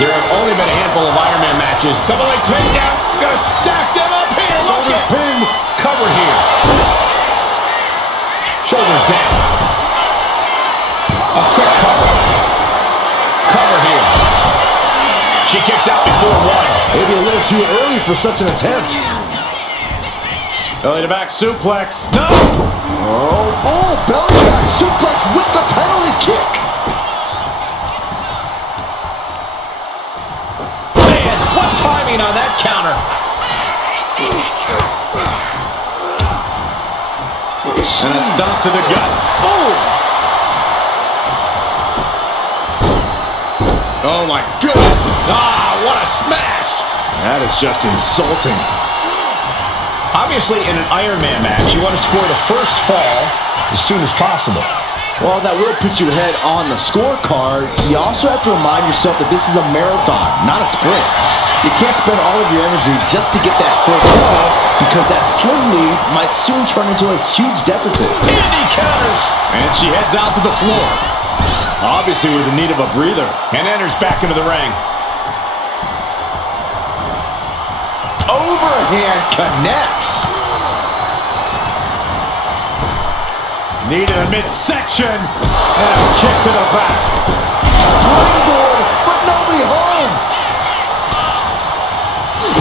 There have only been a handful of Iron Man matches. Double leg takedown. Gonna stack them up here. Look at pin. Cover here. Shoulders down. A quick cover. Cover here. She kicks out before one. Maybe a little too early for such an attempt. Belly to back suplex. No! Oh, belly to back suplex with the penalty kick. Man, what timing on that counter. And a stomp to the gut. Oh my goodness. Ah, what a smash. That is just insulting. Obviously, in an Iron Man match, you want to score the first fall as soon as possible. Well, that will put you ahead on the scorecard. You also have to remind yourself that this is a marathon, not a sprint. You can't spend all of your energy just to get that first fall, because that slim lead might soon turn into a huge deficit. And he counters. And she heads out to the floor. Obviously was in need of a breather. And enters back into the ring. Overhand connects. Knee to the midsection. And a kick to the back. Springboard, but nobody home.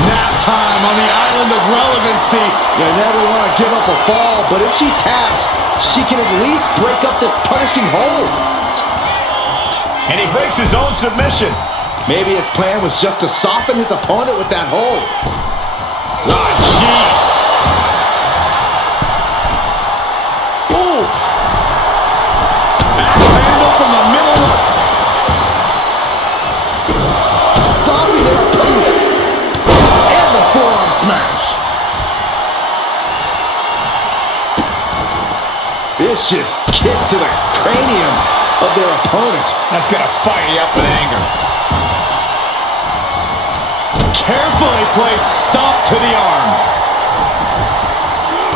Nap time on the island of relevancy. You never want to give up a fall, but if she taps, she can at least break up this punishing hold. And he breaks his own submission. Maybe his plan was just to soften his opponent with that hold. Ah, jeez. Oof. Axe handle from the middle. Stopping their opponent. And the forearm smash. Vicious kicks to the cranium of their opponent. That's going to fire you up with anger. Carefully placed stomp to the arm.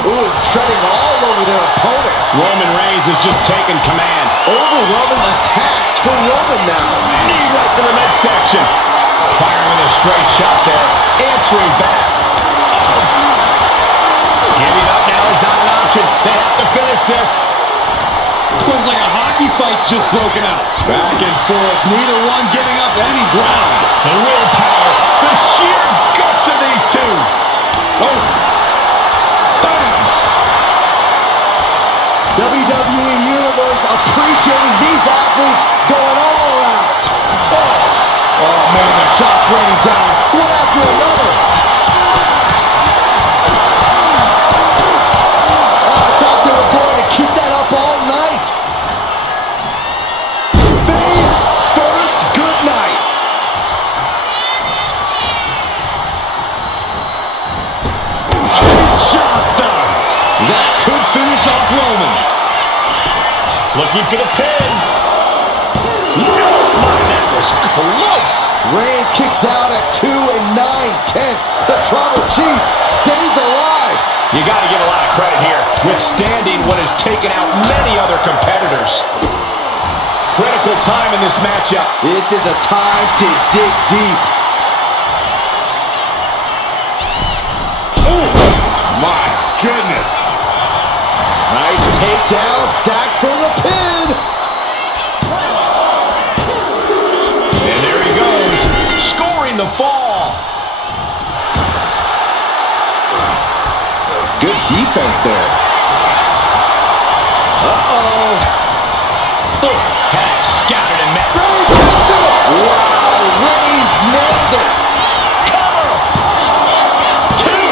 Ooh, treading all over their opponent. Roman Reigns has just taken command. Overwhelming attacks for Roman now. Knee right to the midsection. Firing with a straight shot there. Answering back. Giving up now is not an option. They have to finish this. Looks like a hockey fight's just broken out. Back and forth, neither one giving up any ground. The willpower, the sheer guts of these two. Oh. Bam. WWE Universe appreciating these athletes going all out. Oh man, the shots raining down, one after another. I thought they were going to keep that up all night. Face first, good night. Kinshasa. That could finish off Roman. Looking for the pin. No, my, that was close. Reigns kicks out at 2 9/10. The Tribal Chief stays alive. You got to give a lot of credit here, withstanding what has taken out many other competitors. Critical time in this matchup. This is a time to dig deep. Oh, my goodness. Nice takedown, stacked for the pin. And there he goes, scoring the fall. Good defense there. Uh-oh. Had it scouted and met. Reigns hits it. Wow, Reigns nailed it. Cover. Two.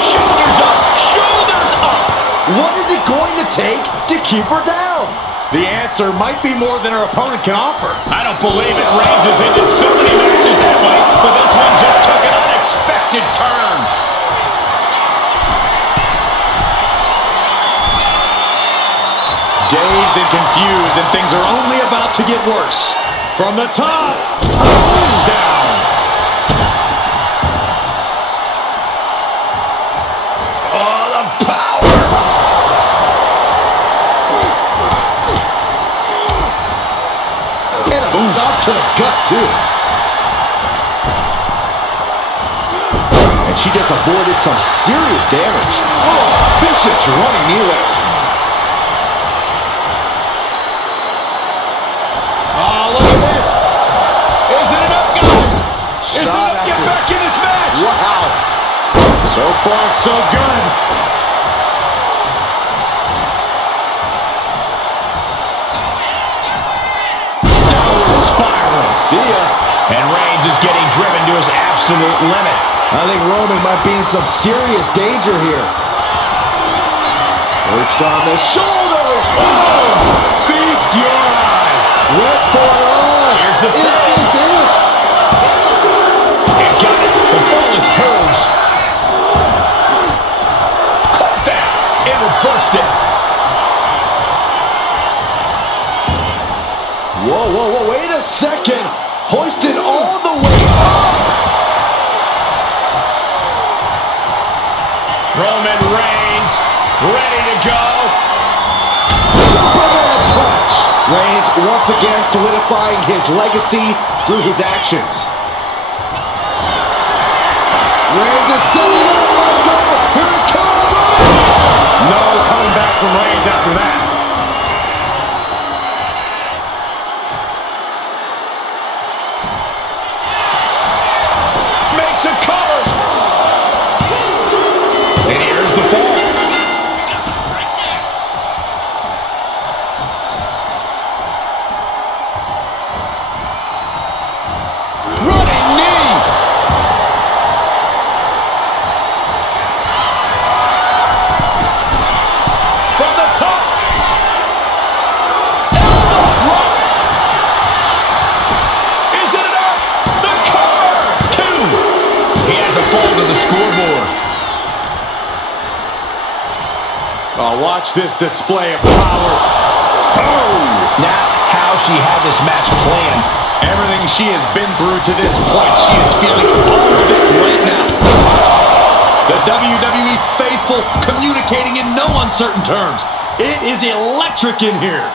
Shoulders up. Shoulders up. What is it going to take to keep her down? The answer might be more than her opponent can offer. I don't believe it. Reigns has ended so many matches that way, but this one just took an unexpected turn. Dazed and confused, and things are only about to get worse. From the top, down. Oh, the power! And a stop to the gut, too. she just avoided some serious damage. Oh, vicious running knee lift. Oh, look at this. Is it enough, guys? Is it enough to get back in this match? Wow. So far, so good. Downward spiral. See ya. And Reigns is getting driven to his absolute limit. I think Roman might be in some serious danger here. Perched on the shoulders. Oh! Feast your eyes. Went for it all. Here's the Is this it? And got it. The ball is hers. Caught that. And reversed it. Whoa, whoa, whoa, wait a second. Hoisted all the way up. Roman Reigns, ready to go. Superman punch. Reigns once again solidifying his legacy through his actions. Reigns is setting up. Michael. Here it comes. No coming back from Reigns after that. Makes a cover. And here's the fall. Running knee. From the top. Elbow drop. Is it enough? The cover. 2. He has a fall to the scoreboard. Oh, watch this display of power. Oh! Not how she had this match planned. Everything she has been through to this point, she is feeling all of it right now. The WWE faithful communicating in no uncertain terms. It is electric in here.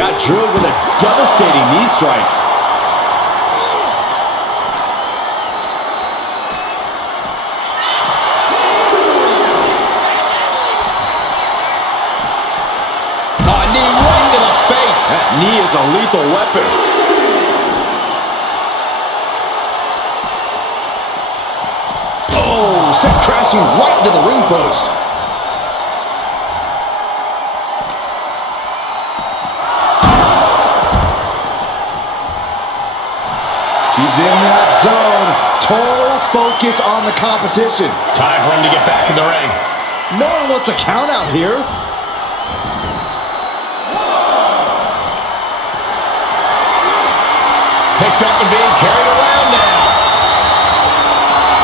Got drilled with a devastating knee strike. That knee is a lethal weapon. Oh, sent crashing right into the ring post. She's in that zone. Total focus on the competition. Time for him to get back in the ring. No one wants a count out here. Picked up and being carried around now.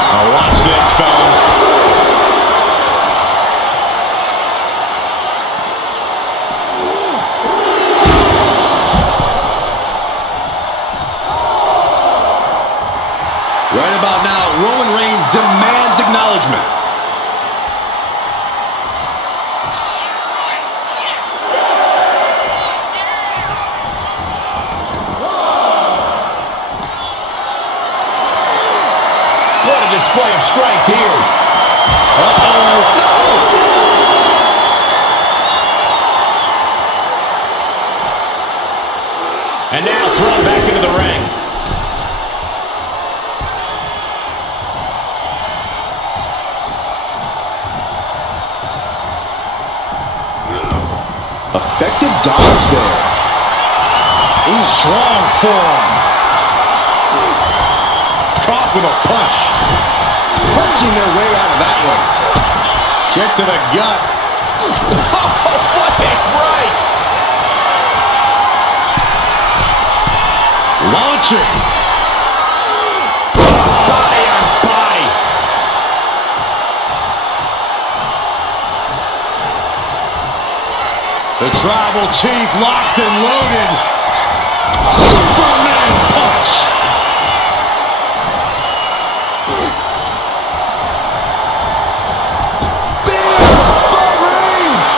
Now watch this, fellas. Right about now, Roman Reigns demands acknowledgement. What a display of strength here. Uh-oh. No! And now thrown back into the ring. Effective dodge there. He's strong form. Caught with a punch. Punching their way out of that one. Kick to the gut. What a right. Launching. Body on body. The Tribal Chief locked and loaded. Superman punch.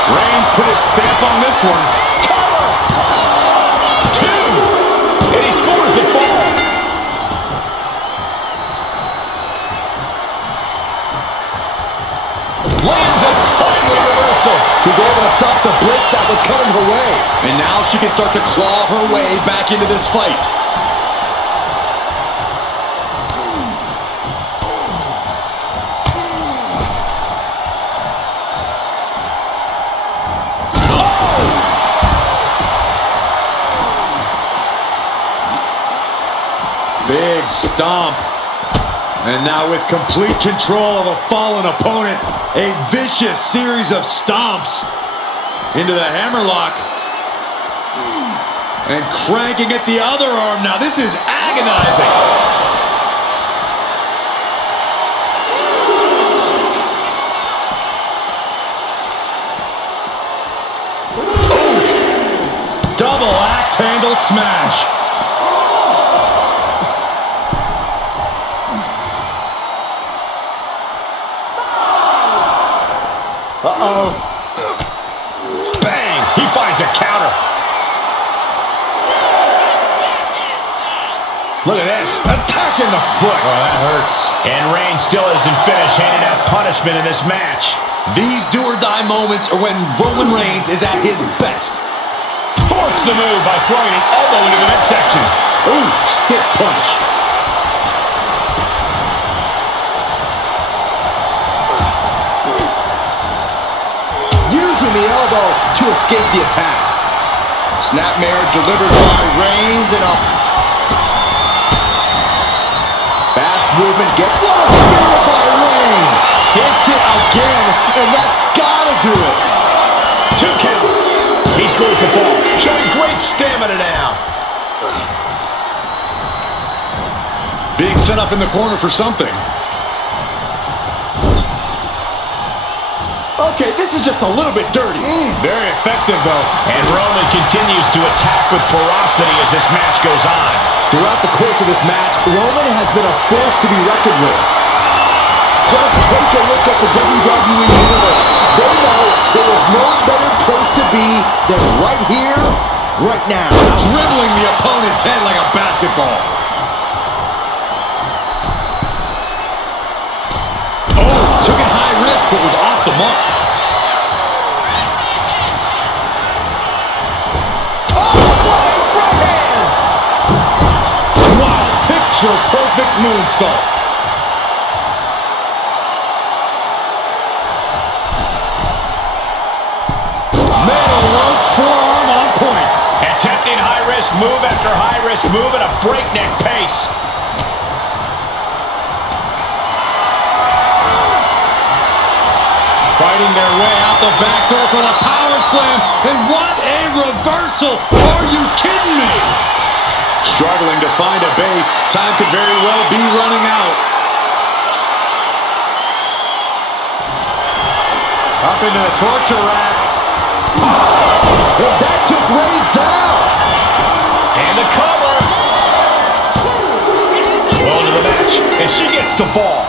Reigns put his stamp on this one. Cover! 2! And he scores the fall. Lands a timely reversal. She's able to stop the blitz that was coming her way. And now she can start to claw her way back into this fight. Big stomp. And now with complete control of a fallen opponent, a vicious series of stomps into the hammerlock. And cranking at the other arm. Now this is agonizing. Oof. Double axe handle smash. Uh-oh. Bang! He finds a counter. Look at this. Attacking the foot. Oh, that hurts. And Reigns still isn't finished handing out punishment in this match. These do-or-die moments are when Roman Reigns is at his best. Forks the move by throwing an elbow into the midsection. Ooh, stiff punch. Using the elbow to escape the attack. Snapmare delivered by Reigns and a fast movement. Get spear by Reigns. Hits it again, and that's gotta do it. 2 count. He scores the fall, showing great stamina now. Being set up in the corner for something. Okay, this is just a little bit dirty. Very effective, though. And Roman continues to attack with ferocity as this match goes on. Throughout the course of this match, Roman has been a force to be reckoned with. Just take a look at the WWE Universe. They know there is no better place to be than right here, right now. Dribbling the opponent's head like a basketball. Oh, took it high risk, but was off the mark. Perfect moonsault. Metal rope forearm on point. Attempting high-risk move after high-risk move at a breakneck pace. Fighting their way out the back door for the power slam. And what a reversal. Are you kidding me? Struggling to find a base. Time could very well be running out. Up into the torture rack. And that took Reigns down. And the cover. Well into the match. And she gets to fall.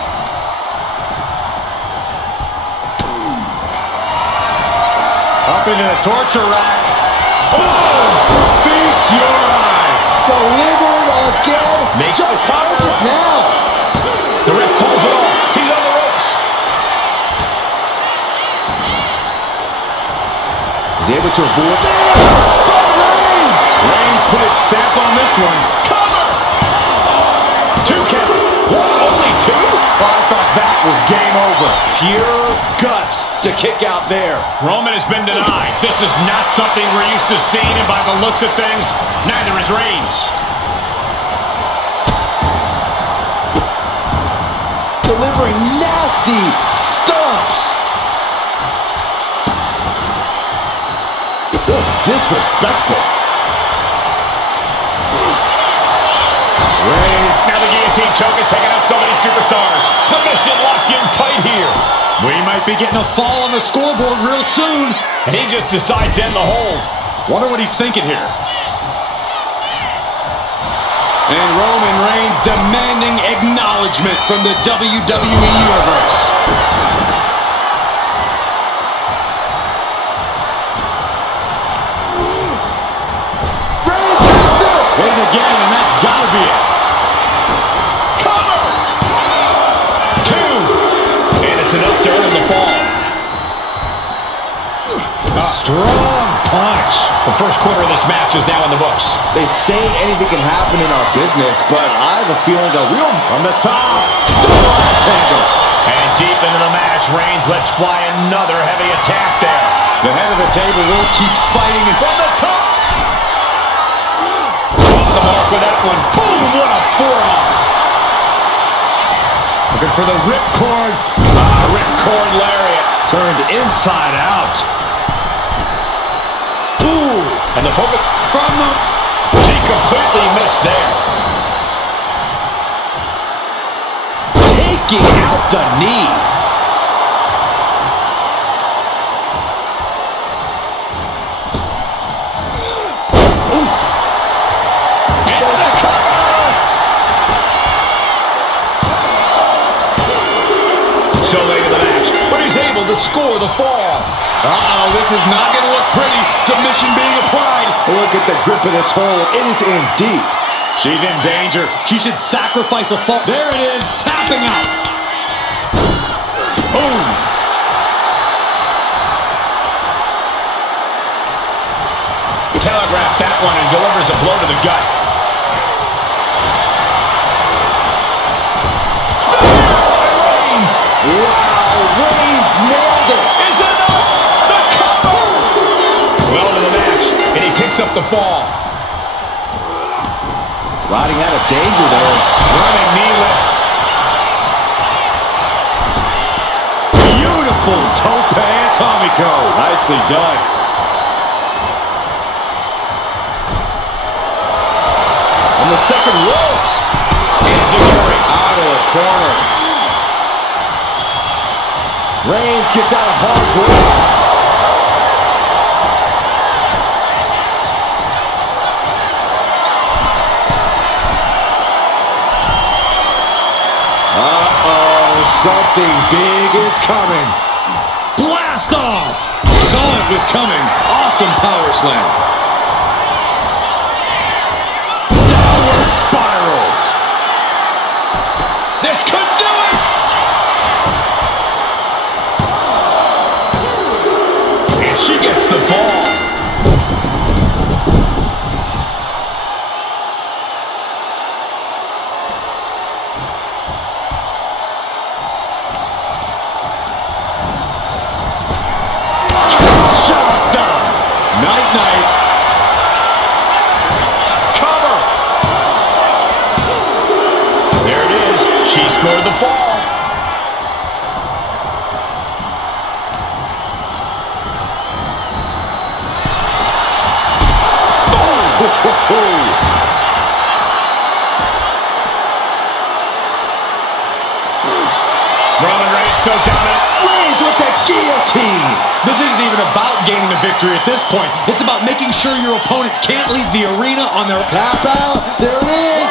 Up into the torture rack. Oh! Feast your eyes. Delivered again. Makes just the cover. it now. The ref calls it off. He's on the ropes. He's able to avoid. Reigns! Reigns put his stamp on this one. Cover. 2 count. What? Only 2? Oh, I thought that was game over. Pure guts to kick out there. Roman has been denied. This is not something we're used to seeing, and by the looks of things, neither is Reigns. Delivering nasty stomps. Just disrespectful. Reigns. Now the guillotine choke is taking out so many superstars. Submission locked in tight here. We might be getting a fall on the scoreboard real soon. And he just decides to end the hold. Wonder what he's thinking here. And Roman Reigns demanding acknowledgement from the WWE Universe. Reigns hits it! Hit it again, and that's gotta be it. Cover! 2. And it's enough to earn the fall. Strong punch. The first quarter of this match is now in the books. They say anything can happen in our business, but I have a feeling a real... From the top. Double axe handle. And deep into the match, Reigns lets fly another heavy attack there. The head of the table will keep fighting. And from the top. Off the mark with that one. Boom, what a forearm. Looking for the ripcord. Ripcord lariat. Turned inside out. Ooh. And the focus from the... She completely missed there. Taking out the knee. Oof. Into the cover. So late in the match, but he's able to score the fall. Uh-oh, this is not going to look pretty. Submission being applied. Look at the grip of this hold. It is in deep. She's in danger. She should sacrifice a fall. There it is, tapping out. Boom. Telegraphed that one and delivers a blow to the gut. Wow, Reigns nailed it. Is it enough? The cover! Well to the match, and he picks up the fall. Sliding out of danger there. Running knee lift. Beautiful tope atomico. Nicely done. On the second rope. Enziguri Out of the corner. Reigns gets out of harm's way. Something big is coming. Blast off! Saw it was coming. Awesome power slam. Downward spiral. This could do it! And she gets the ball. Night-night. Cover. There it is. She scored the fall. Roman Reigns so dominant. Reigns with the guillotine. This isn't even about gaining the victory at this point. It's about making sure your opponent can't leave the arena on their... Tap out. There it is.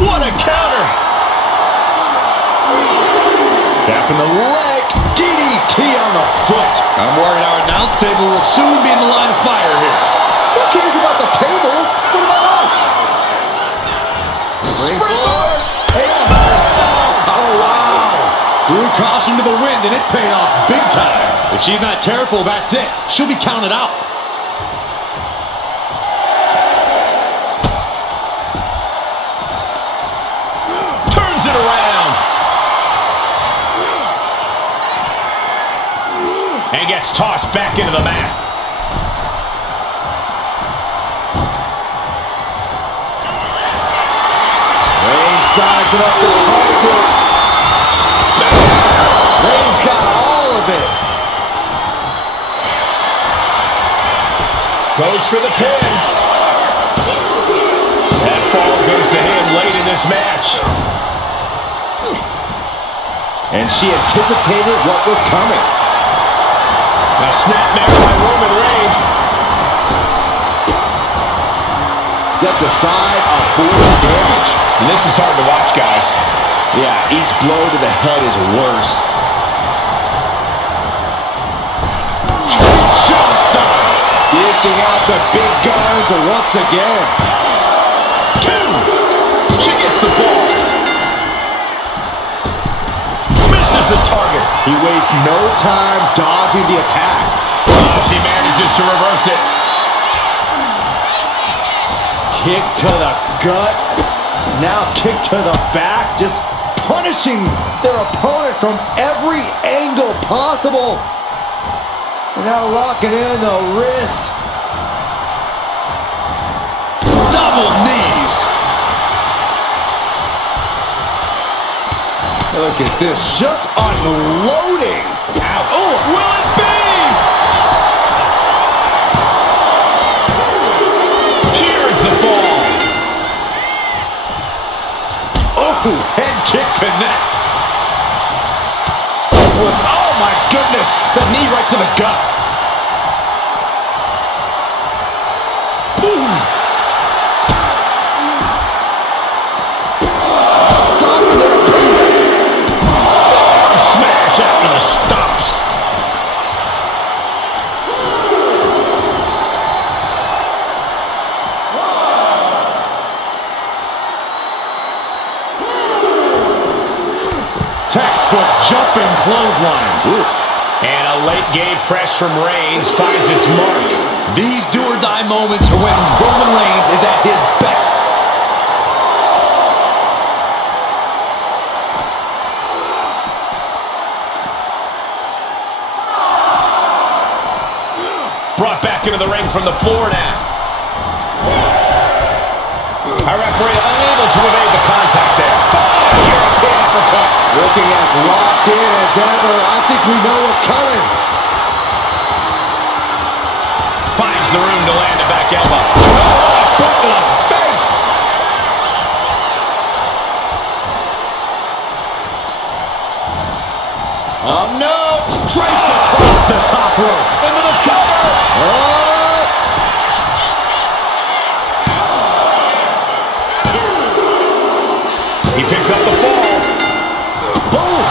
What a counter. Tapping the leg. DDT on the foot. I'm worried our announce table will soon be in the line of fire here. Who cares about the table? What about us? Springboard. Oh, wow. Threw caution to the wind, and it paid off big time. If she's not careful, that's it. She'll be counted out. Turns it around. And gets tossed back into the mat. Reigns sizing up the target. Reigns got all of it. Goes for the pin. That fall goes to him late in this match. And she anticipated what was coming. A snapmare by Roman Reigns. Stepped aside, avoiding damage. And this is hard to watch, guys. Yeah, each blow to the head is worse. Dishing out the big guns once again. Two. She gets the ball. He wastes no time dodging the attack. Oh, she manages to reverse it. Kick to the gut. Now kick to the back. Just punishing their opponent from every angle possible. And now locking in the wrist. Double knees. Look at this, just unloading. Ow. Oh, will it be? Here's the fall. Oh, head kick connects. Oh my goodness, the knee right to the gut. Ooh. Stopping their opponent. Smash after the stops. Textbook jumping clothesline. Oof. And a late game press from Reigns finds its mark. These do-or-die moments are when Roman Reigns is at his best. Brought back into the ring from the floor now. Our referee unable to evade the contact there. European uppercut. Looking as locked in as ever. I think we know what's coming. Finds the room to land a back elbow. Oh, boot to the face. Oh no! Draped across the top rope. Into the cover! Oh. He picks up the fall. Boom.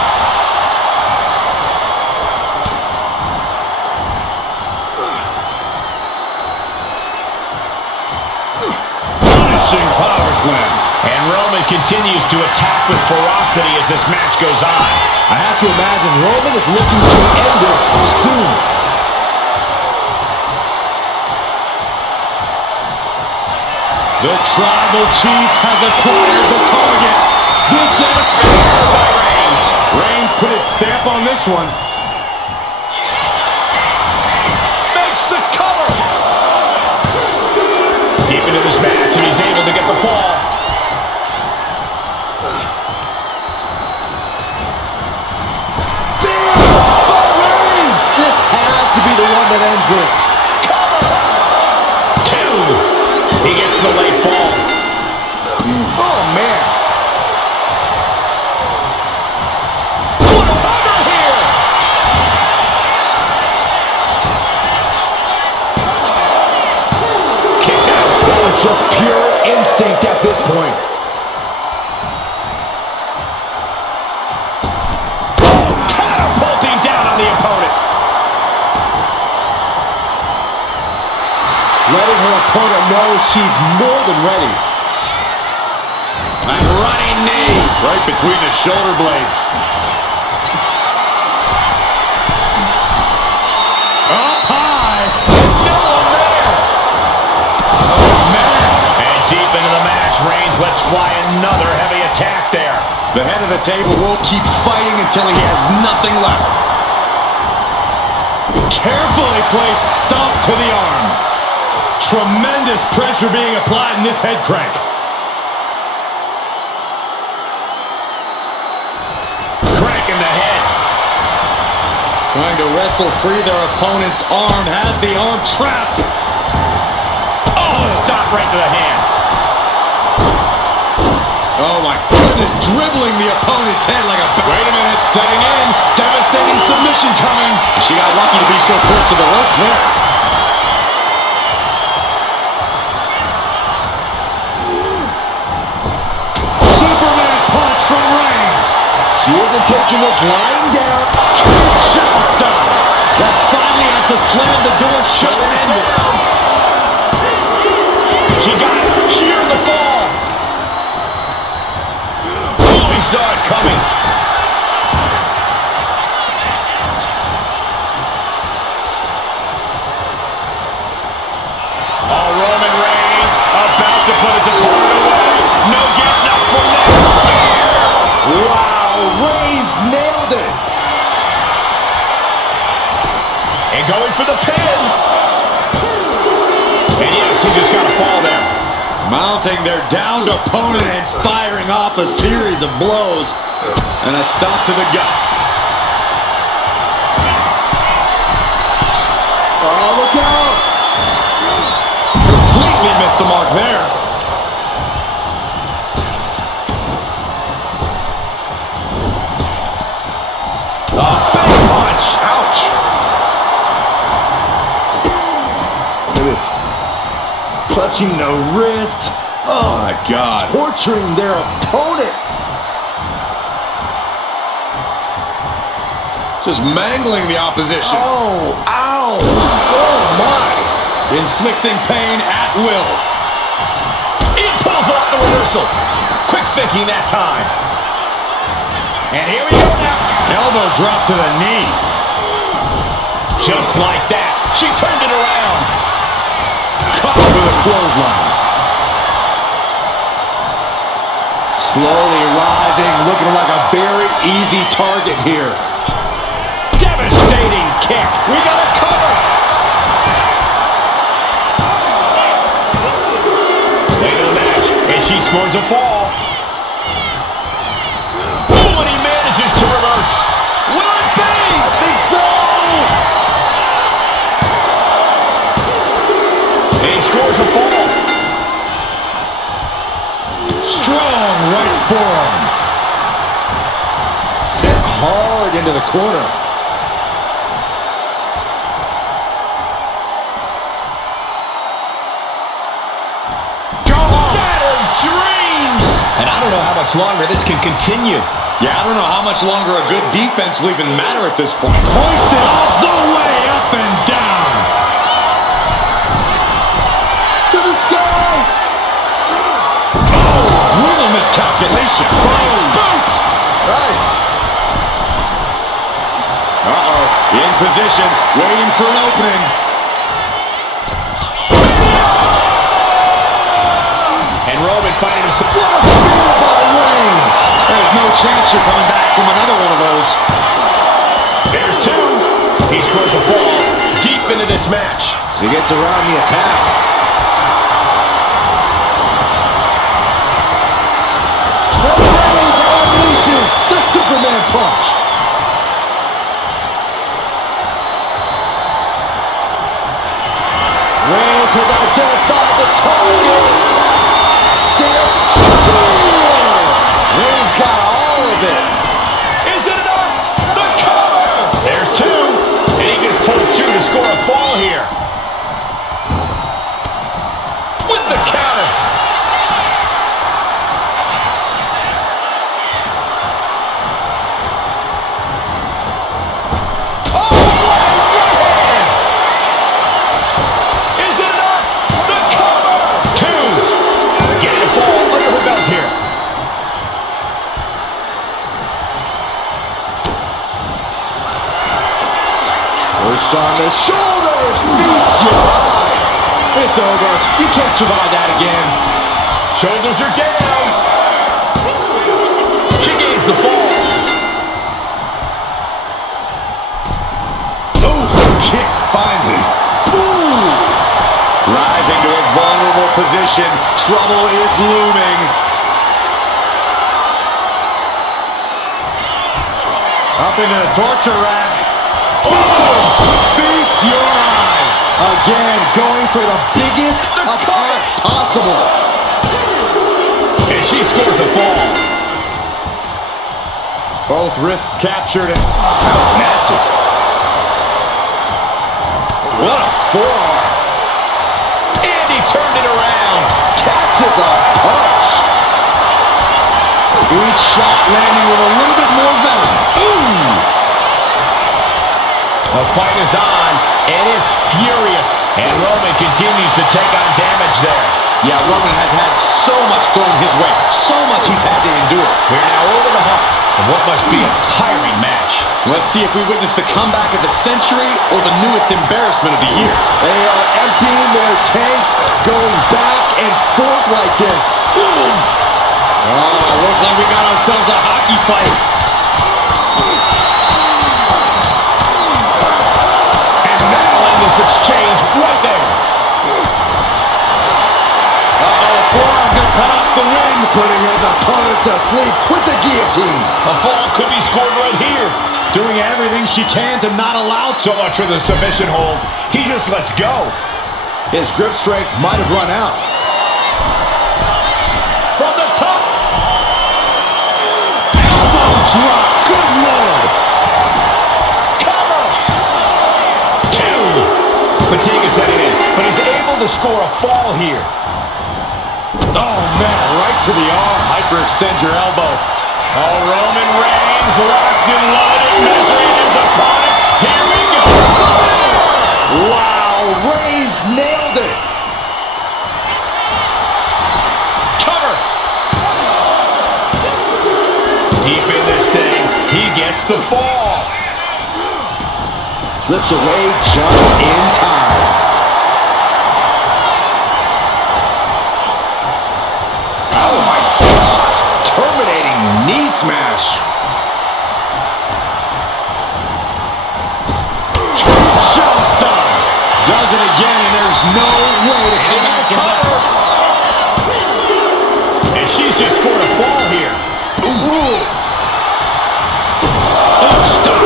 Punishing power slam. And Roman continues to attack with ferocity as this match goes on. I have to imagine Roman is looking to end this soon. The tribal chief has acquired the target. This is Spear by Reigns. Reigns put his stamp on this one. Makes the cover. Deep into this match, and he's able to get the fall. This has to be the one that ends this. Two. He gets the late fall. Oh, man. What a cover here. Kicks out. That was just pure instinct at this point. Catapulting down on the opponent. Letting her opponent know she's more than ready. And running knee. Right between the shoulder blades. Up high. No one there. Oh, man. And deep into the match, Reigns lets fly another heavy attack there. The head of the table will keep fighting until he has nothing left. Carefully placed stomp to the arm. Tremendous pressure being applied in this head crank. Crank in the head. Trying to wrestle free their opponent's arm. Has the arm trapped. Oh, stop right to the hand. Oh my goodness, dribbling the opponent's head like a... Wait a minute, setting in. Devastating submission coming. She got lucky to be so close to the ropes there. Superman punch from Reigns. She isn't taking this lying down. Shot. That finally has to slam the door shut and end it. She got it. She earned the fall. Oh, he saw it coming. something. And going for the pin. And yes, he just got a fall there. Mounting their downed opponent and firing off a series of blows. And a stop to the gut. Oh, look out. Completely missed the mark there. A big punch. Ouch. Look at this. Clutching the wrist. Oh, my God. Torturing their opponent. Just mangling the opposition. Oh, ow. Oh, my. Inflicting pain at will. He pulls off the reversal. Quick thinking that time. And here we go now. Elbow drop to the knee. Just like that. She turned it around. Caught with a clothesline. Slowly rising, looking like a very easy target here. Devastating kick. We got a cover. Later in the match, and she scores a fall. Oh, and he manages to reverse. Will it be? I think so. And he scores a fall. Strong right forearm. Sent hard into the corner. Shattered dreams. And I don't know how much longer this can continue. Yeah, I don't know how much longer a good defense will even matter at this point. Hoisted all the way up and down. To the sky. Oh, brutal miscalculation. Boot. Nice. Uh-oh, in position, waiting for an opening. And Roman finding himself. What a spear by Reigns. There's no chance you're coming back from another one of those. There's two. He scores a fall deep into this match. He gets around the attack. Reigns unleashes the Superman punch. Reigns has identified the target. Still spear. Reigns got all of it. Is it enough? The cover! There's two. And he just pulled through to score a fall here. With the counter. Oh, what a right hand! Is it enough? The cover! Two. Getting a fall under her belt here. Perched on the shoulders. Feast your eyes. It's over. You can't survive that again. Shoulders are down. She gains the fall. Oh, kick finds him. Boom. Rising to a vulnerable position. Trouble is looming. Up into the torture rack. Feast your eyes. Again, going for the biggest attack possible. And she scores a fall. Both wrists captured. That was nasty. What a forearm. And he turned it around. Catches a punch. Each shot landing with a little bit more venom. Ooh! The fight is on, and it's furious. And Roman continues to take on damage there. Yeah, Roman has had so much thrown his way. So much he's had to endure. We're now over the hump of what must be a tiring match. Let's see if we witness the comeback of the century or the newest embarrassment of the year. They are emptying their tanks, going back and forth like this. Oh, looks like we got ourselves a hockey fight. exchange right there. Forearm gonna cut off the ring. Putting his opponent to sleep with the guillotine. A fall could be scored right here. Doing everything she can to not allow So much for the submission hold. He just lets go. His grip strength might have run out. From the top. elbow drop. Good Lord. Cover. Two. Fatigue is setting in, but he's able to score a fall here. Oh, man, right to the arm. Hyperextend your elbow. Oh, Roman Reigns locked and loaded, measuring his opponent. Here we go. Wow, Reigns nailed it. Cover. Deep in this thing, he gets the fall. Slips away just in time. Oh my gosh, terminating knee smash. Kinshasa Does it again, and there's no way to come back from that. And she's just scored a fall here. Ooh. Oh, stop.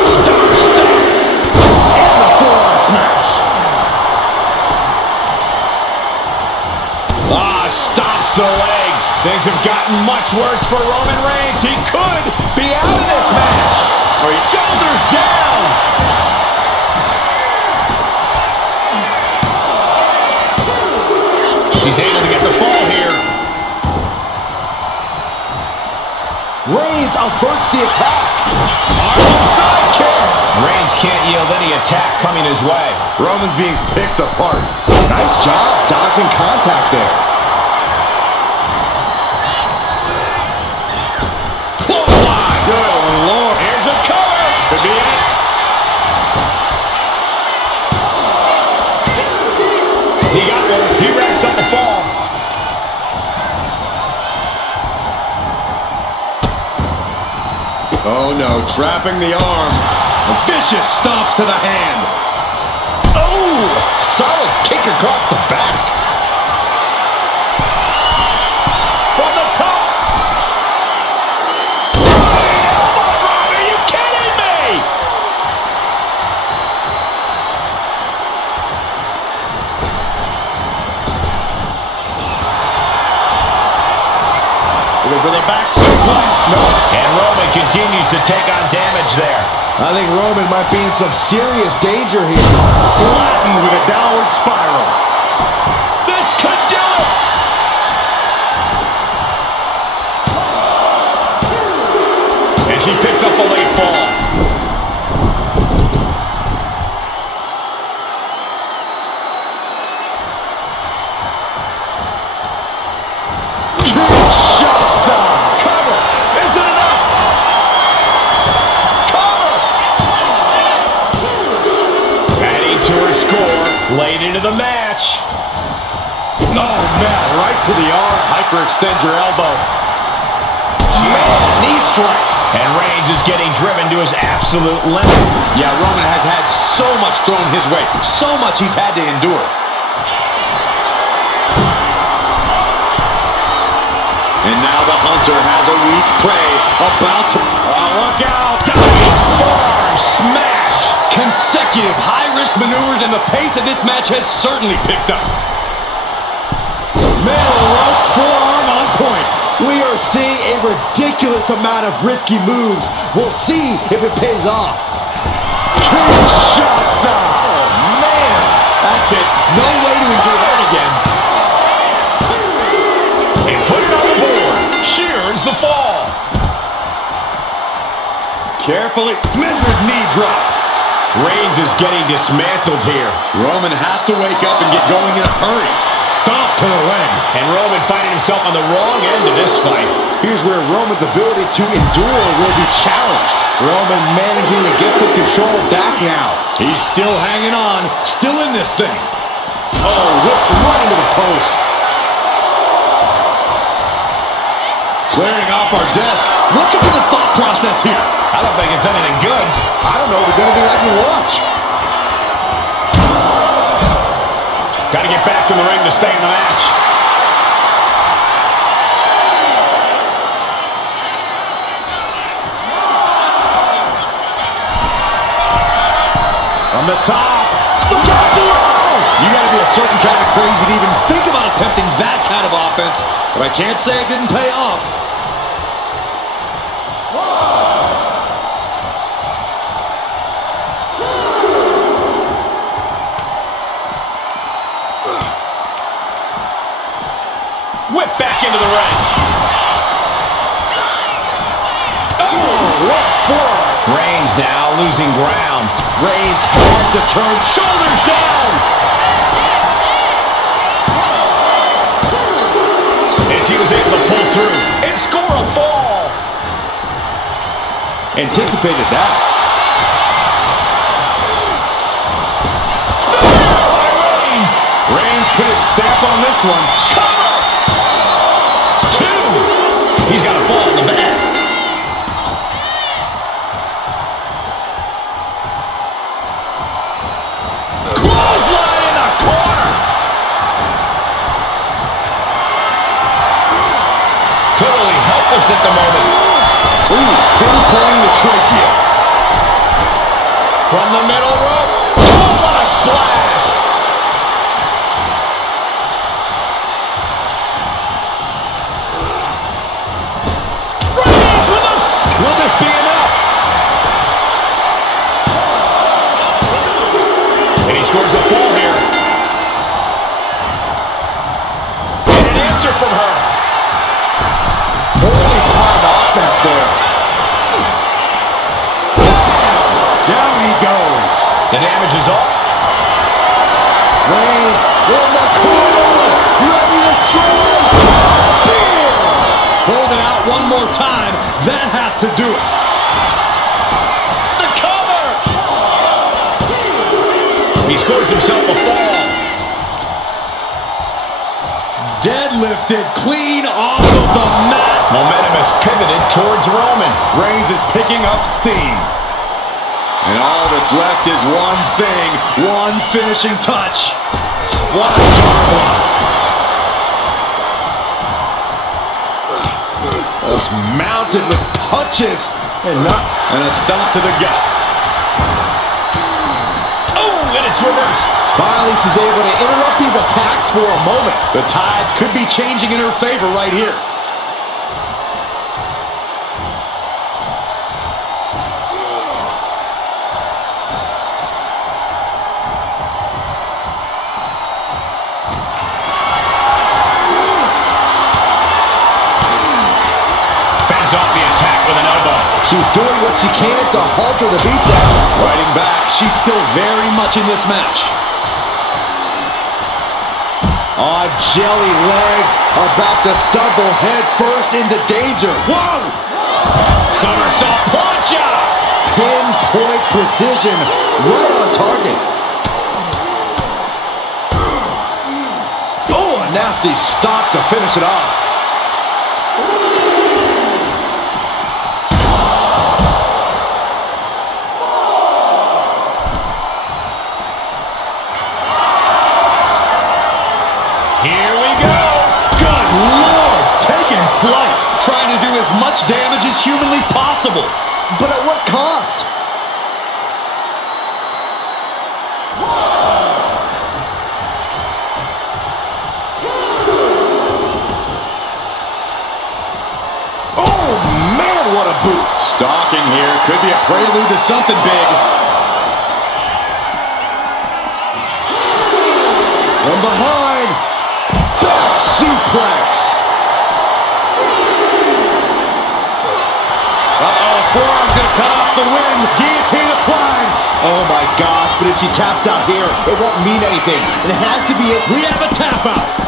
And the forearm smash. Stops the legs. Things have gotten much worse for Roman Reigns. He could be out of this match. Shoulders down. He's able to get the fall here. Reigns averts the attack. Arnold sidekick. Reigns can't yield any attack coming his way. Roman's being picked apart. Nice job dodging contact there. Clotheslines. Good Lord. Here's a cover. Could be it. He got one. He racks up a fall. Oh, no, trapping the arm. A vicious stomps to the hand. Oh, solid kick across the back. From the top. Elbow drop. Are you kidding me? Looking for the back suplex. No. And Roman continues to take on damage there. I think Roman might be in some serious danger here. Flattened with a downward spiral. This could do it. And she picks up a late fall. Kinshasa. Cover. Is it enough? Cover. Adding to her score late into the match. Oh, man, right to the arm. Hyperextend your elbow. Man, knee strike. And Reigns is getting driven to his absolute limit. Yeah, Roman has had so much thrown his way. So much he's had to endure. And now the hunter has a weak prey about to... Oh, look out! Forearm smash. Consecutive high-risk maneuvers, and the pace of this match has certainly picked up. Middle rope forearm on point. We are seeing a ridiculous amount of risky moves. We'll see if it pays off. Kinshasa! Oh, man. That's it. No way to endure that again. And put it on the board. She earns the fall. Carefully measured knee drop. Reigns is getting dismantled here. Roman has to wake up and get going in a hurry. Stomp to the leg. And Roman finding himself on the wrong end of this fight. Here's where Roman's ability to endure will be challenged. Roman managing to get some control back now. He's still hanging on. Still in this thing. Oh, whipped right into the post. Clearing off our desk. Look into the thought process here. I don't think it's anything good. I don't know if it's anything I can watch. Got to get back in the ring to stay in the match. From the top. Look out below! You got to be a certain kind of crazy to even think about attempting that kind of offense. But I can't say it didn't pay off. Whip back into the ring. Oh, what for? Reigns now losing ground. Reigns has to turn, shoulders down. And she was able to pull through and score a fall. Anticipated that. Reigns put his stamp on this one. Cover! Two! He's got a fall in the back. Clothesline in the corner! Totally helpless at the moment. Ooh, pinpointing the trachea. From the middle rope. Oh, what a splash! Reigns with a... Will this be enough? And he scores a fall here. And an answer from her. Holy time offense there. Down he goes. The damage is off. Reigns in the corner. Ready to strike. Spear. Hold it out one more time. That has to do it. The cover! He scores himself a fall. Deadlifted clean off of the mat. Momentum has pivoted towards Roman. Reigns is picking up steam. And all that's left is one thing, one finishing touch. What a sharp block. Just mounted with punches and not. And a stomp to the gut. Oh, and it's reversed. Finally, she's able to interrupt these attacks for a moment. The tides could be changing in her favor right here. Off the attack with an elbow. She's doing what she can to halter the beatdown. Fighting back, she's still very much in this match. On jelly legs, about to stumble head first into danger. Whoa! Somersault plancha! Pinpoint precision, right on target. Oh, a nasty stop to finish it off. Here we go! Good Lord! Taking flight! Trying to do as much damage as humanly possible. But at what cost? Oh, man, what a boot. Stalking here could be a prelude to something big. From behind, back suplex. Uh-oh, forearm's gonna cut off the wind. Guillotine applied. Oh my gosh, but if she taps out here, it won't mean anything. And it has to be it. We have a tap out.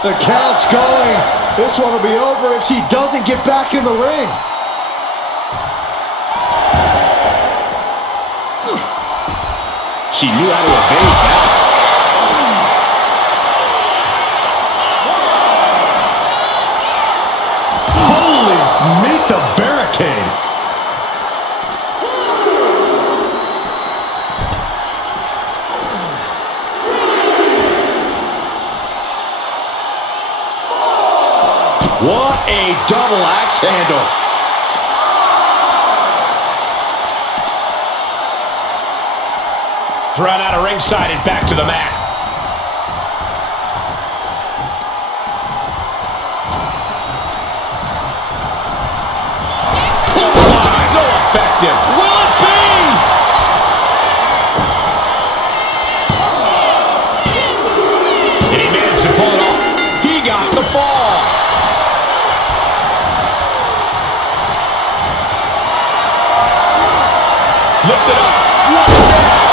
The count's going. This one will be over if she doesn't get back in the ring. She knew how to evade that. the barricade. What a double axe handle. Thrown out of ringside and back to the mat. Clothesline, so effective. Will it be? And he managed to pull it off. He got the fall. Lift it up. What's next?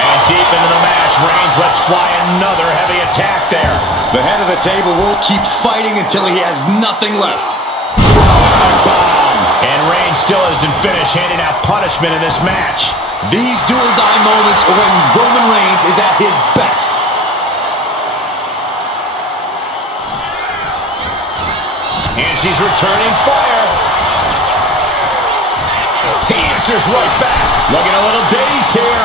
And deep into the match, Reigns lets fly another heavy attack there. The head of the table will keep fighting until he has nothing left. And Reigns still isn't finished handing out punishment in this match. These dual-die moments are when Roman Reigns is at his best. And she's returning fire. He answers right back. Looking a little dazed here.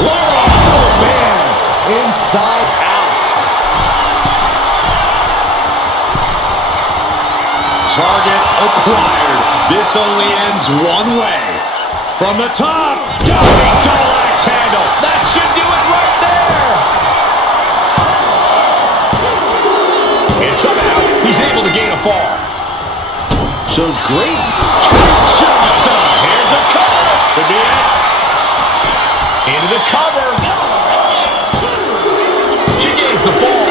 Oh, man. Inside out. Target acquired. This only ends one way. From the top. Diving double axe handle. That should do it right there. And somehow, he's able to gain a fall. Shows great. Here's a cover. Could be it. Into the cover. She gains the fall.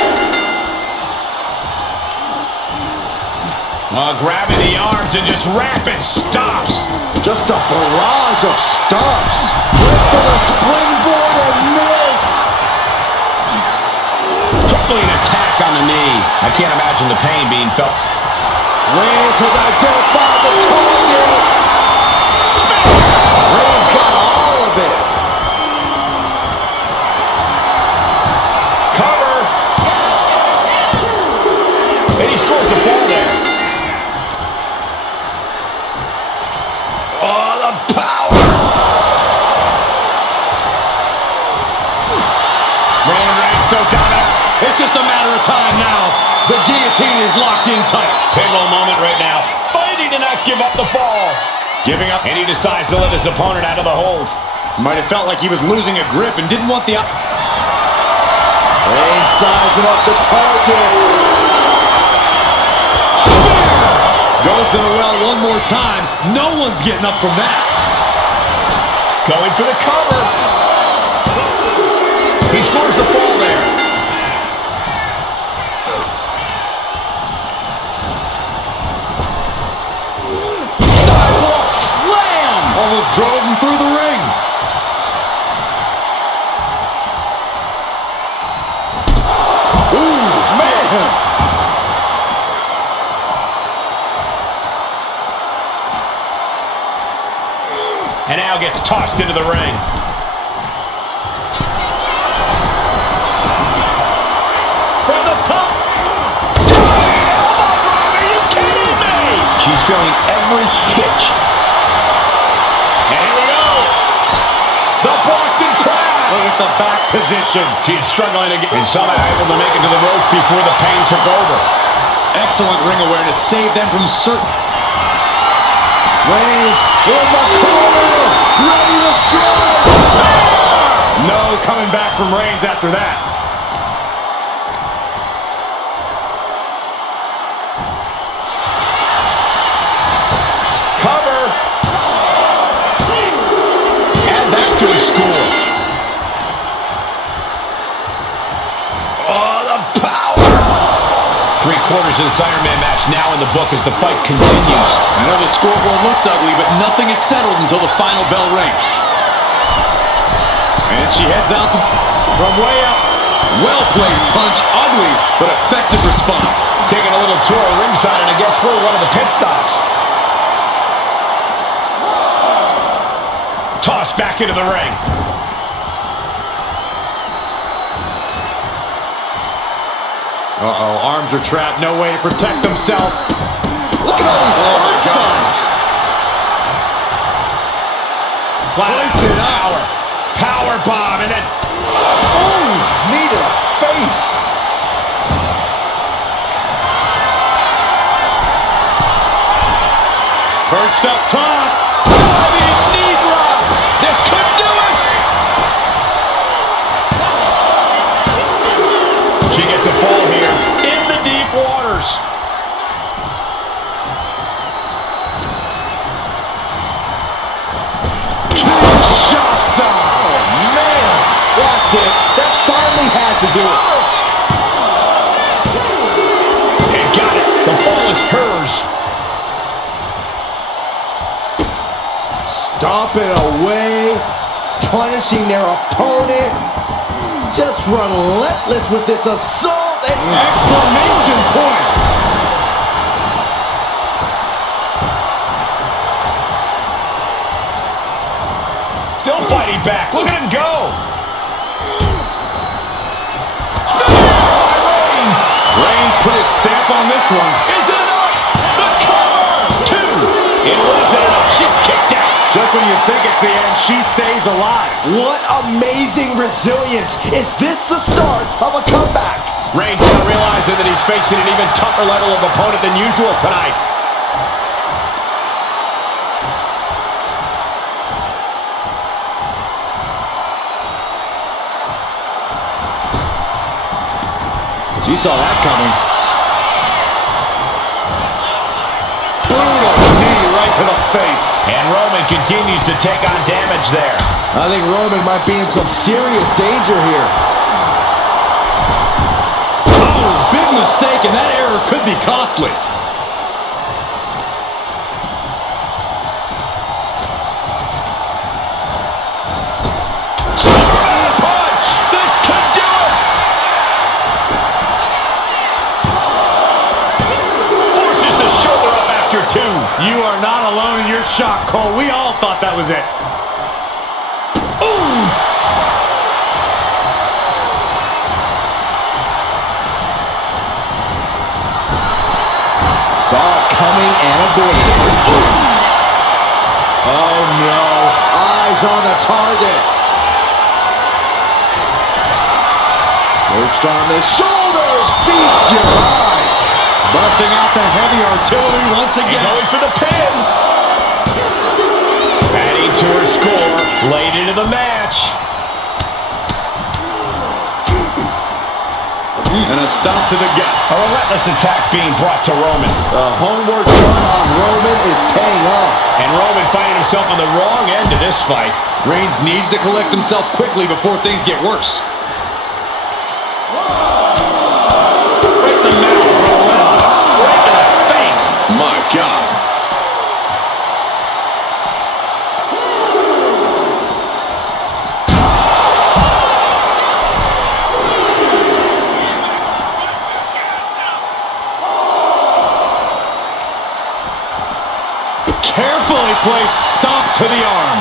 Grabbing the arms and just rapid stops. Just a barrage of stomps. Went for the springboard and miss. Troubling attack on the knee. I can't imagine the pain being felt. Reigns has identified the target. Reigns got all of it. Cover. And he scores the fall there. Oh, the power. Roman Reigns so dominant. It's just a matter of time now. The guillotine is locked in tight. Pivotal moment right now. Fighting to not give up the fall. Giving up. And he decides to let his opponent out of the hold. Might have felt like he was losing a grip and didn't want the... Reigns sizing up the target. Goes to the well one more time. No one's getting up from that. Going for the cover. He scores the fall there. Sidewalk slam. Almost drove him through the ring. Ooh, man. And now gets tossed into the ring. From the top. Giant elbow drop. Are you kidding me? She's feeling every hitch. And here we go. The Boston Crab. Look at the back position. She's struggling to get, and somehow able to make it to the ropes before the pain took over. Excellent ring awareness. Saved them from certain... Reigns in the corner. Ready to strike. No coming back from Reigns after that. Cover. Add that to his score. Oh, the power. 3/4 of this Iron Man match now in the book as the fight continues. I know the scoreboard looks ugly, but nothing is settled until the final bell rings. And she heads out from way up. Well-placed punch, ugly, but effective response. Taking a little tour of ringside, and I guess we're one of the pit stops. Tossed back into the ring. Uh-oh, arms are trapped, no way to protect himself. Look at all these arm stunts. Hoisted out. Power bomb, and then Oh, knee to the face. Perched up top. Diving knee drop. This could do it. she gets a fall here in the deep waters. Kinshasa. Man, that's it. That finally has to do it. And got it. The fall is hers. Stomping away, punishing their opponent. Just relentless with this assault. And Exclamation point. Still fighting back. Look at him go. Reigns put his stamp on this one. Is it enough? The cover. 2. It wasn't enough. She kicked out. Just when you think it's the end, she stays alive. what amazing resilience. Is this the start of a comeback? Reigns now realizing that he's facing an even tougher level of opponent than usual tonight. She saw that coming. Brutal knee right to the face. And Roman continues to take on damage there. I think Roman might be in some serious danger here. Oh, big mistake, and that error could be costly. Superman punch! This could do it! Forces the shoulder up after 2. You are not alone in your shock, Cole. We all thought that was it. Saw it coming and avoided it. Oh no. Eyes on the target. Perched on the shoulders. Feast your eyes. Busting out the heavy artillery once And again. going for the pin. Adding to her score late into the match. And a stomp to the gut. A relentless attack being brought to Roman. The homeward run on Roman is paying off. And Roman finding himself on the wrong end of this fight. Reigns needs to collect himself quickly before things get worse. Right in the mouth, relentless. Right in the face. My God. Carefully placed stomp to the arm.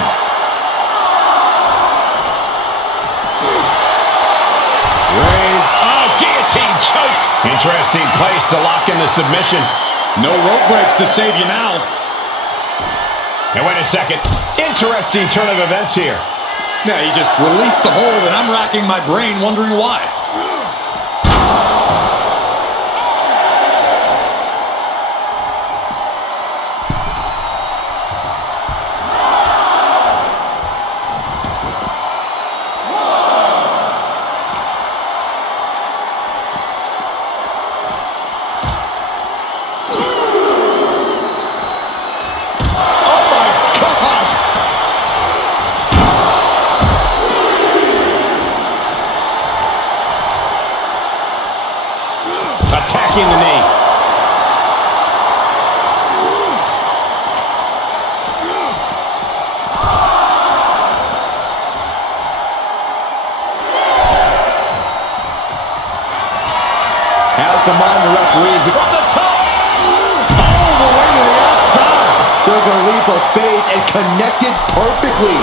Reigns. Oh, guillotine choke. Interesting place to lock in the submission. No rope breaks to save you now. And wait a second. Interesting turn of events here. Yeah, he just released the hold, and I'm racking my brain wondering why. Attacking the knee. Has to mind the referee. From the top. All the way to the outside. Took a leap of faith and connected perfectly.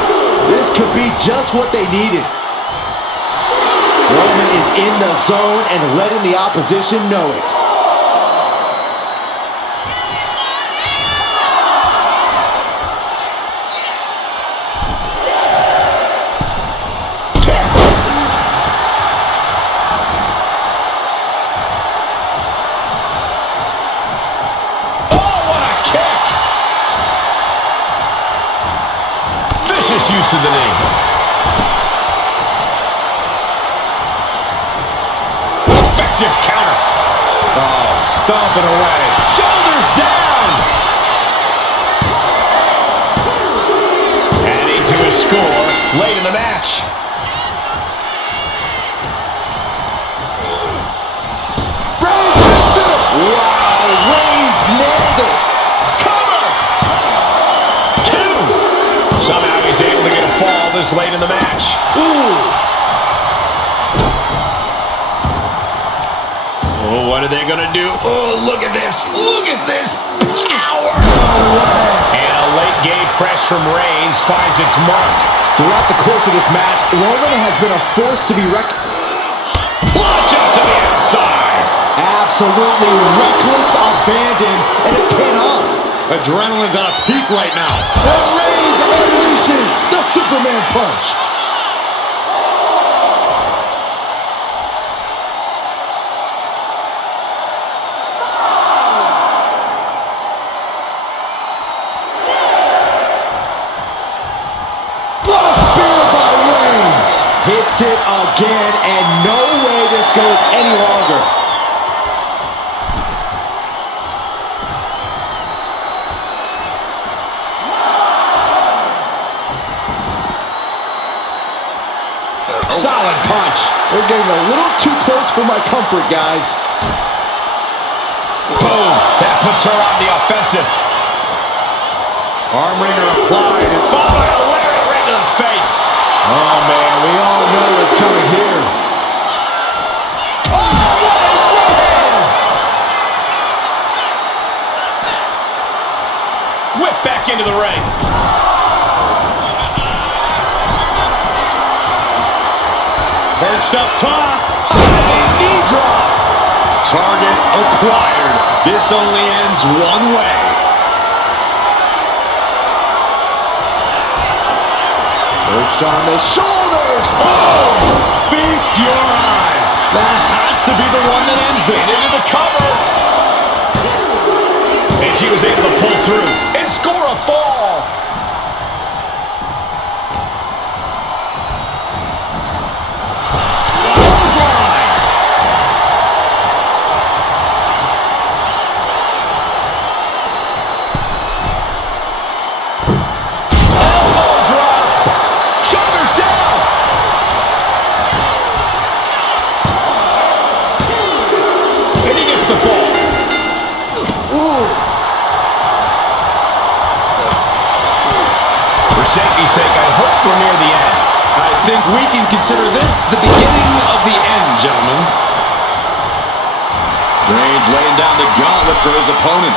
This could be just what they needed. Roman is in the zone and letting the opposition know it. Use of the knee. Effective counter. Oh, stomping away. Shoulders down. Adding to his score late in the match. Reigns hits it. Wow, Reigns nailed it. Somehow he's able to get a fall this late in the match. Ooh. Oh, what are they going to do? Oh, look at this. Look at this power. And a late game press from Reigns finds its mark. Throughout the course of this match, Roman has been a force to be reckoned. Launch out to the outside. Absolutely reckless abandon, and it paid off. Adrenaline's on a peak right now. And Reigns unleashes the Superman punch. What a spear by Reigns. Hits it again, and no way this goes any longer. Solid punch. They're getting a little too close for my comfort, guys. Boom. That puts her on the offensive. Arm wringer applied. And followed by a lariat right to the face. Oh, man, we all know what's coming here. Oh, what a right hand. Whip back into the ring. Perched up top. Knee drop. Target acquired. This only ends one way. Perched on the shoulders. Oh! Feast your eyes. That has to be the one that ends this. And into the cover. And she was able to pull through and score a fall. Safety's sake, I hope we're near the end. I think we can consider this the beginning of the end, gentlemen. Reigns laying down the gauntlet for his opponent.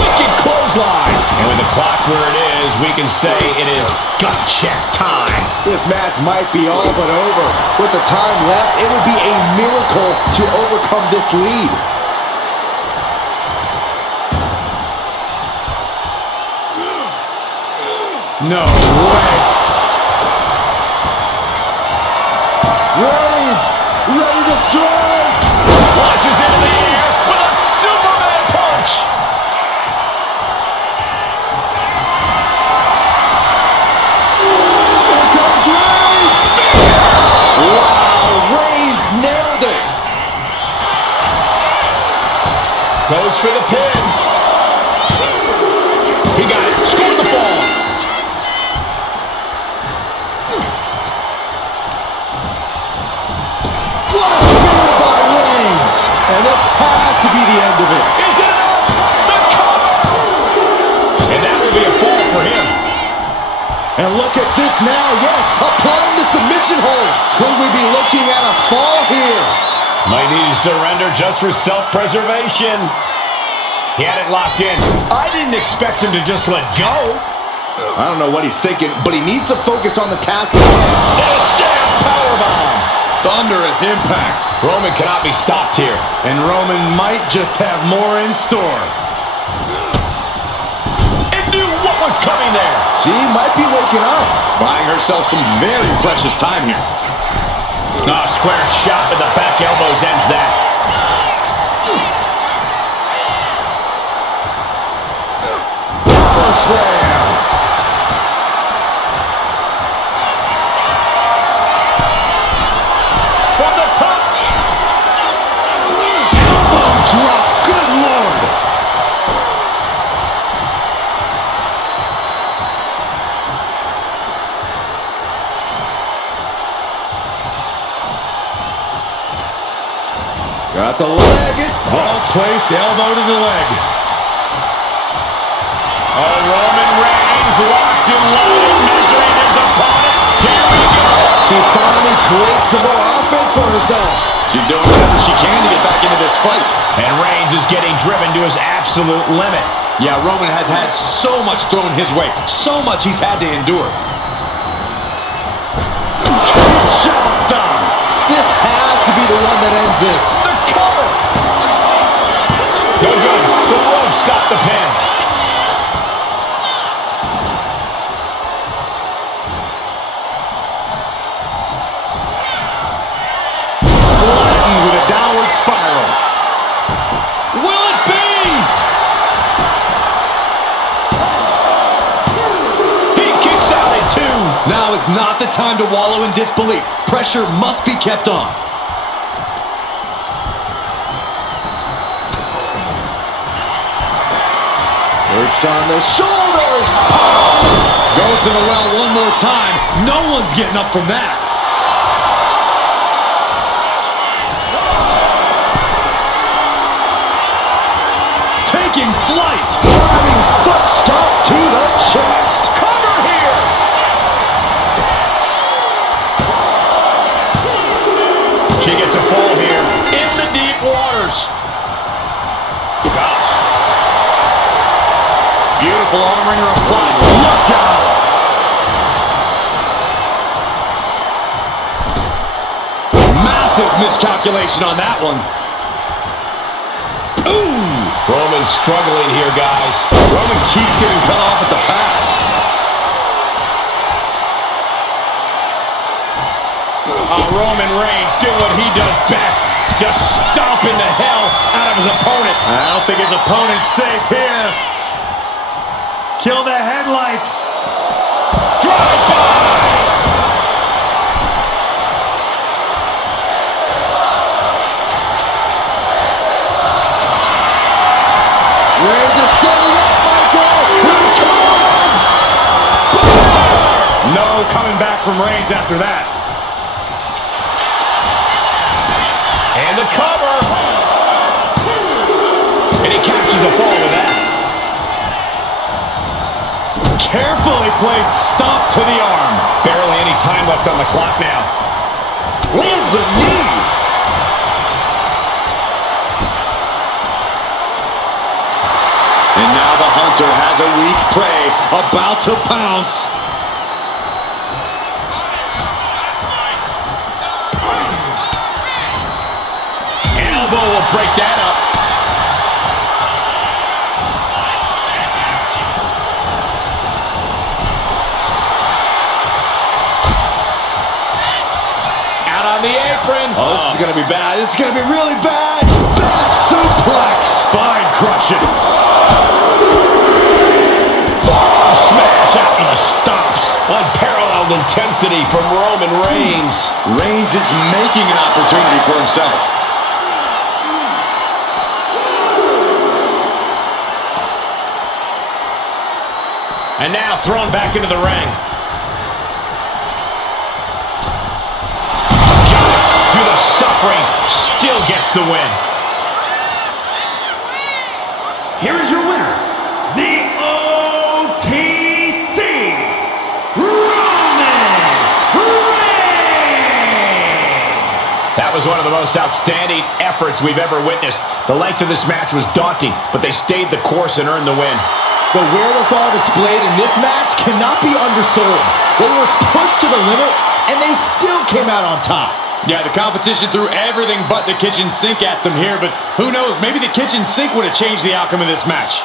Wicked clothesline. And with the clock where it is, we can say it is gut check time. This match might be all but over. With the time left, it would be a miracle to overcome this lead. No way. Reigns, ready to strike. Launches into the air with a Superman punch. Here comes Reigns. Wow, Reigns nailed it. Goes for the pin. He got it. Scored the fall. And this has to be the end of it. Is it enough? The cover! And that will be a fall for him. And look at this now. Yes, applying the submission hold. Could we be looking at a fall here? Might need to surrender just for self-preservation. He had it locked in. I didn't expect him to just let go. I don't know what he's thinking, but he needs to focus on the task at hand. And a sham powerbomb. Thunderous impact. Roman cannot be stopped here. And Roman might just have more in store. It knew what was coming there. She might be waking up. Buying herself some very precious time here. Oh, square shot with the back elbows ends that. Power slam. From the top. Elbow drop. Good Lord. Got the leg. Well-placed elbow to the leg. Oh, Roman Reigns locked and loaded, measuring his opponent. Here we go. She finally creates some more offense for herself. She's doing whatever she can to get back into this fight. And Reigns is getting driven to his absolute limit. Yeah, Roman has had so much thrown his way. So much he's had to endure. This has to be the one that ends this. The cover. No good. The rope stopped the pin. Flattened with a downward spiral. Will it be? He kicks out at 2. Now is not the time to wallow in disbelief. Pressure must be kept on. Perched on the shoulders. Goes to the well one more time. No one's getting up from that. Taking flight. Climbing foot stomp to the chest. Cover here. She gets a fall here in the deep waters. Gosh. Beautiful arm wringer applied. Look out. Massive miscalculation on that one. Ooh. Roman's struggling here, guys. Roman keeps getting cut off at the pass. Roman Reigns doing what he does best. Just stomping the hell out of his opponent. I don't think his opponent's safe here. Kill the headlights. Drive by. Reigns is setting up, Michael. Here he comes. No coming back from Reigns after that. And the cover. And he captures the fall with that. Carefully placed stomp to the arm. Barely any time left on the clock now. Lands a knee. And now the hunter has a weak prey about to pounce. Elbow will break that up. Out on the apron. Oh, this is going to be bad. This is going to be really bad. Back suplex. Spine crushing. Smash out in the stomps. Unparalleled intensity from Roman Reigns. Reigns is making an opportunity for himself. And now thrown back into the ring. Got it. Through the suffering, still gets the win. Here is your winner, the OTC, Roman Reigns! That was one of the most outstanding efforts we've ever witnessed. The length of this match was daunting, but they stayed the course and earned the win. The wherewithal displayed in this match cannot be undersold. They were pushed to the limit, and they still came out on top. Yeah, the competition threw everything but the kitchen sink at them here, but who knows, maybe the kitchen sink would have changed the outcome of this match.